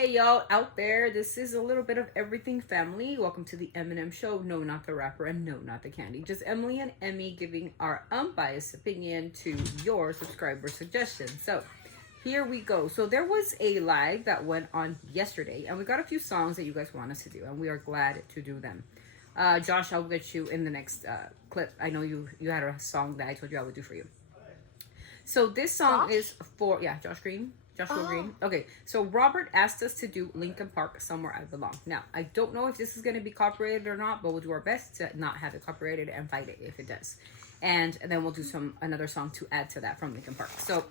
Hey y'all out there, this is a little bit of everything family. Welcome to the Eminem Show. No, not the rapper, and no, not the candy. Just Emily and Emmy giving our unbiased opinion to your subscriber suggestions. So here we go. So there was a live that went on yesterday, and we got a few songs that you guys want us to do, and we are glad to do them. Josh, I'll get you in the next clip. I know you had a song that I told you I would do for you. So this song Josh? is for Josh Green. Joshua Green. Okay, so Robert asked us to do Linkin Park, Somewhere I Belong. Now, I don't know if this is going to be copyrighted or not, but we'll do our best to not have it copyrighted and fight it if it does. And then we'll do another song to add to that from Linkin Park. So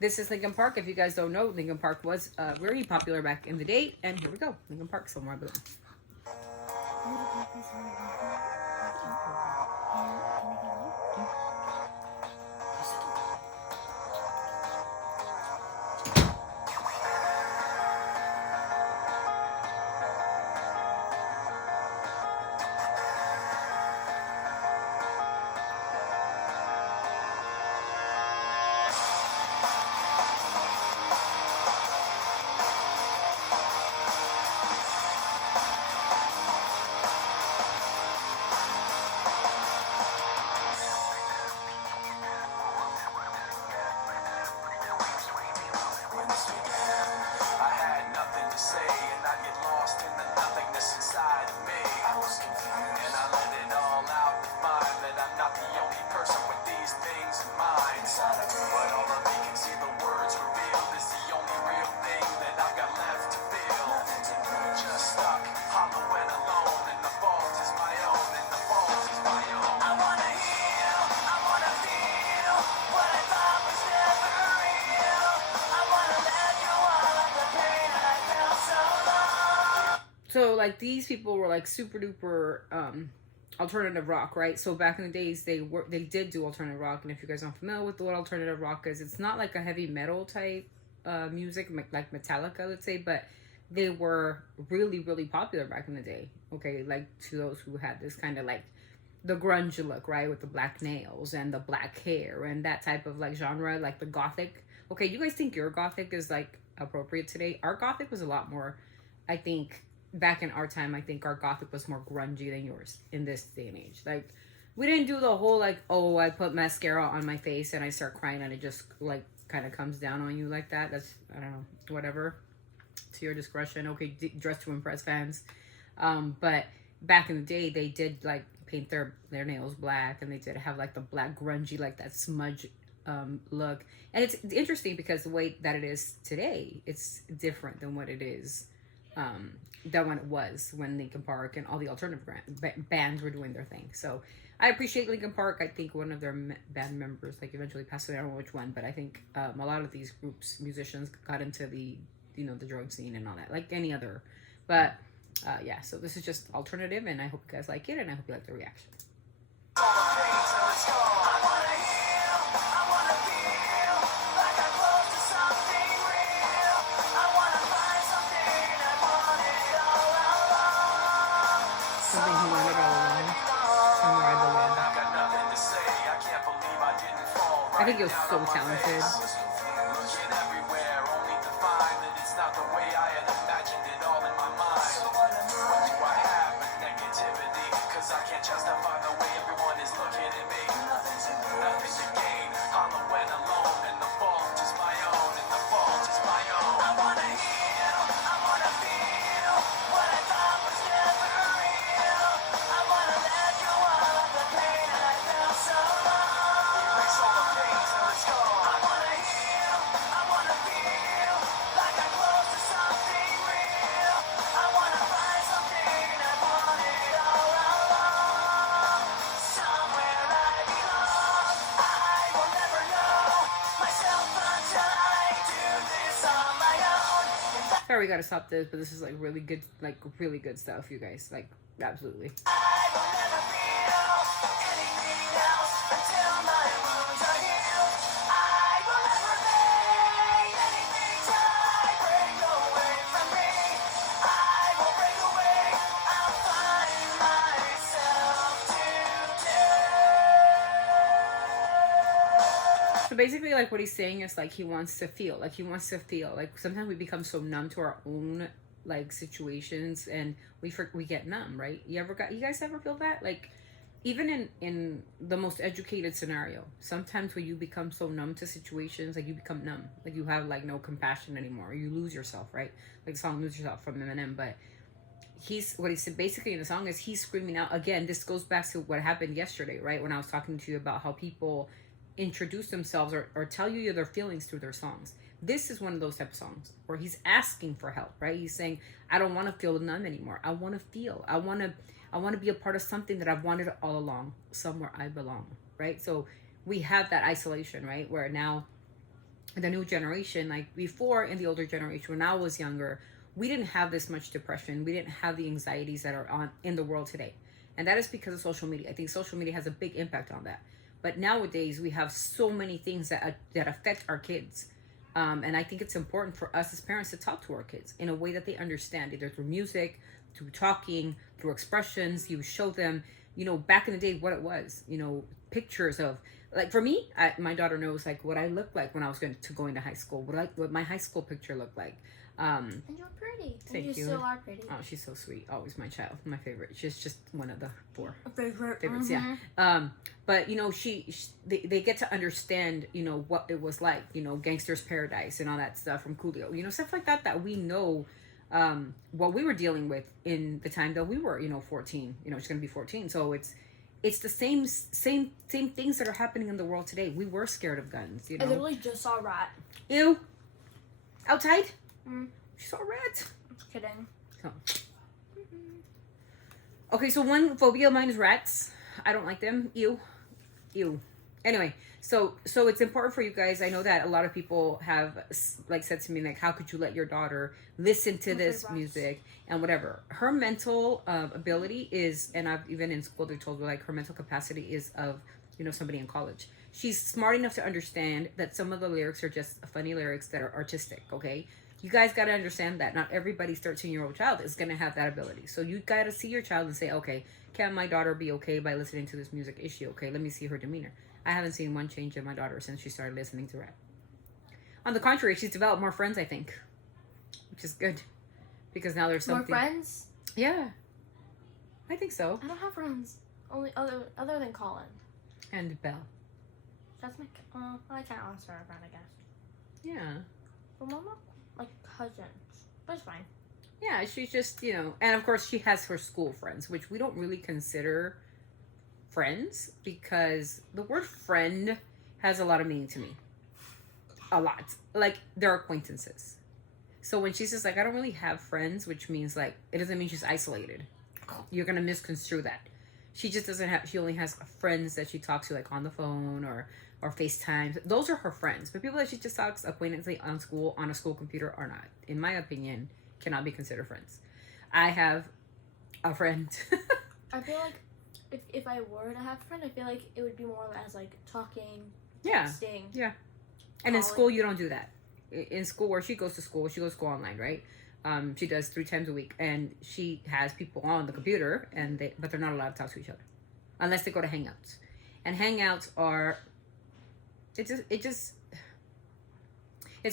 this is Linkin Park. If you guys don't know, Linkin Park was very popular back in the day. And here we go. Linkin Park, Somewhere I Belong. So like these people were like super duper alternative rock, right? So back in the days they did do alternative rock, and if you guys aren't familiar with what alternative rock is, it's not like a heavy metal type music like Metallica, let's say, but they were really really popular back in the day. Okay, like to those who had this kind of like the grunge look, right, with the black nails and the black hair and that type of like genre, like the gothic. Okay, you guys think your gothic is like appropriate today? Our gothic was a lot more, I think, back in our time. I think our gothic was more grungy than yours in this day and age. Like we didn't do the whole like, oh, I put mascara on my face and I start crying and it just like kind of comes down on you like that. That's, I don't know, whatever, to your discretion. Okay, dress to impress fans. But back in the day they did like paint their nails black, and they did have like the black grungy, like that smudge look. And it's interesting because the way that it is today, it's different than what it is than when it was when Linkin Park and all the alternative bands were doing their thing. So I appreciate Linkin Park. I think one of their band members like eventually passed away. I don't know which one, but I think a lot of these groups, musicians, got into the the drug scene and all that, like any other. But yeah, so this is just alternative, and I hope you guys like it, and I hope you like the reaction. Something he wanted all along. Somewhere I Belong. I think he was so talented. Sorry, we gotta stop this, but this is like really good stuff, you guys. Like, absolutely. basically, like, what he's saying is, like, he wants to feel. Like, he wants to feel. Like, sometimes we become so numb to our own, like, situations, and we get numb, right? You guys ever feel that? Like, even in the most educated scenario, sometimes when you become so numb to situations, like, you become numb. Like, you have, like, no compassion anymore. You lose yourself, right? Like the song Lose Yourself from Eminem. But what he said basically in the song is he's screaming out. Again, this goes back to what happened yesterday, right? When I was talking to you about how people introduce themselves or tell you their feelings through their songs. This is one of those type of songs where he's asking for help, right? He's saying, I don't want to feel numb anymore. I want to feel. I want to be a part of something that I've wanted all along, somewhere I belong, right? So we have that isolation, right? Where now the new generation, like before in the older generation, when I was younger, we didn't have this much depression. We didn't have the anxieties that are on in the world today. And that is because of social media. I think social media has a big impact on that. But nowadays we have so many things that affect our kids. And I think it's important for us as parents to talk to our kids in a way that they understand, either through music, through talking, through expressions. You show them, back in the day what it was, pictures of, like, for me, my daughter knows, like, what I looked like when I was going to high school, what my high school picture looked like. And you're pretty. Thank you. You still are pretty. Oh, she's so sweet. Always my child, my favorite. She's just one of the 4 favorites. Yeah. But they get to understand, what it was like, Gangster's Paradise and all that stuff from Coolio, stuff like that we know, what we were dealing with in the time that we were, 14. She's gonna be 14. So it's the same things that are happening in the world today. We were scared of guns. I literally just saw a rat. Ew. Outside. She saw a rat. Just kidding. Oh. Okay, so one phobia of mine is rats. I don't like them. Ew. Anyway, so it's important for you guys. I know that a lot of people have, like, said to me, like, how could you let your daughter listen to this music and whatever. Her mental ability is, and I've even in school they told her, like, her mental capacity is of, somebody in college. She's smart enough to understand that some of the lyrics are just funny lyrics that are artistic, okay? You guys got to understand that not everybody's 13-year-old child is going to have that ability. So you got to see your child and say, okay, can my daughter be okay by listening to this music? Is she okay? Let me see her demeanor. I haven't seen one change in my daughter since she started listening to rap. On the contrary, she's developed more friends, I think, which is good, because now there's something. More friends? Yeah, I think so. I don't have friends, only other than Colin and Belle. That's my. I can't ask her a friend, I guess. Yeah. But Mama, like cousins, but it's fine. Yeah, she's just, and of course she has her school friends, which we don't really consider friends, because the word friend has a lot of meaning to me. A lot. Like, they're acquaintances. So when she says, like, I don't really have friends, which means, like, it doesn't mean she's isolated. You're going to misconstrue that. She just doesn't have, she only has friends that she talks to, like, on the phone or FaceTime. Those are her friends. But people that she just talks acquaintance on a school computer are not, in my opinion, cannot be considered friends. I have a friend. I feel like if I were to have a friend, I feel like it would be more as, like, talking, yeah, texting. Yeah. And in school, you don't do that. In school, where she goes to school online, right? She does 3 times a week, and she has people on the computer, but they're not allowed to talk to each other unless they go to Hangouts. And Hangouts are, it's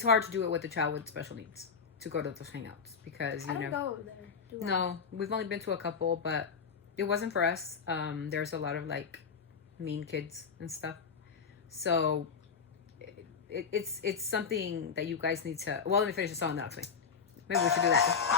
hard to do it with a child with special needs to go to those Hangouts, because I don't go there. No, we've only been to a couple, but it wasn't for us. There's a lot of, like, mean kids and stuff, so it's something that you guys need to. Well, let me finish the song. That's me. Maybe we should do that.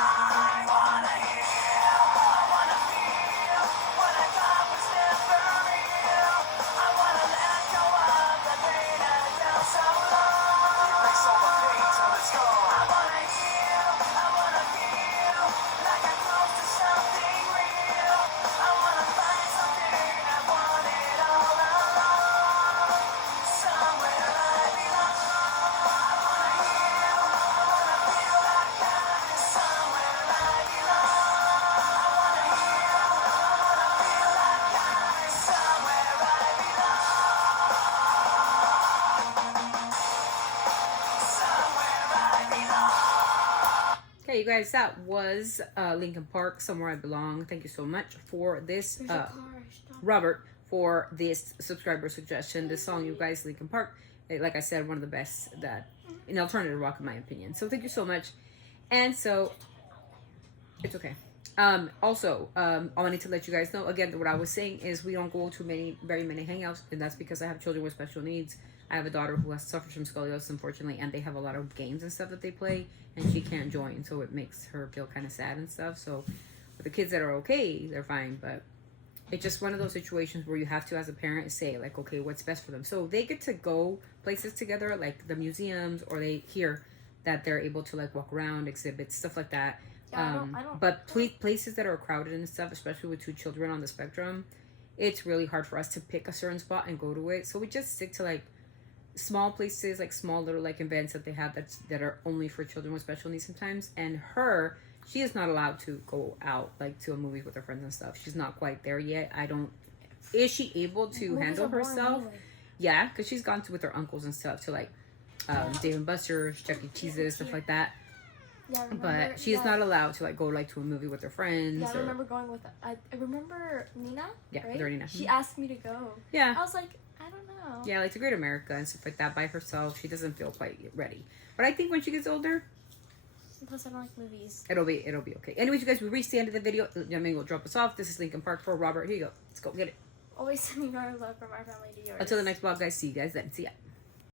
Okay, you guys, that was Linkin Park, Somewhere I Belong. Thank you so much for this, Robert, for this subscriber suggestion. This song, you guys, Linkin Park, like I said, one of the best that in alternative rock, in my opinion. So thank you so much. And so it's okay. Also, I need to let you guys know again. What I was saying is we don't go to very many hangouts, and that's because I have children with special needs. I have a daughter who has suffered from scoliosis, unfortunately, and they have a lot of games and stuff that they play, and she can't join, so it makes her feel kind of sad and stuff. So, with the kids that are okay, they're fine, but it's just one of those situations where you have to, as a parent, say like, okay, what's best for them. So they get to go places together, like the museums, or they hear that they're able to like walk around, exhibits, stuff like that. Yeah, I don't. But places that are crowded and stuff, especially with 2 children on the spectrum, it's really hard for us to pick a certain spot and go to it. So we just stick to like small places, like small little like events that they have that are only for children with special needs sometimes. And she is not allowed to go out like to a movie with her friends and stuff. She's not quite there yet. Is she able to handle herself? Anyway. Yeah, because she's gone with her uncles and stuff to like Dave and Buster's, Chuck E. Cheese's, stuff like that. Yeah, but she's not allowed to like go like to a movie with her friends. Yeah, I remember going with. I remember Nina. Yeah, right? with Nina. She asked me to go. Yeah. I was like, I don't know. Yeah, like to Great America and stuff like that by herself. She doesn't feel quite ready. But I think when she gets older. Plus, I don't like movies. It'll be okay. Anyways, you guys, we reached the end of the video. Yummy will drop us off. This is Linkin Park for Robert. Here you go. Let's go get it. Always sending our love from our family to yours. Until the next vlog, guys. See you guys then. See ya.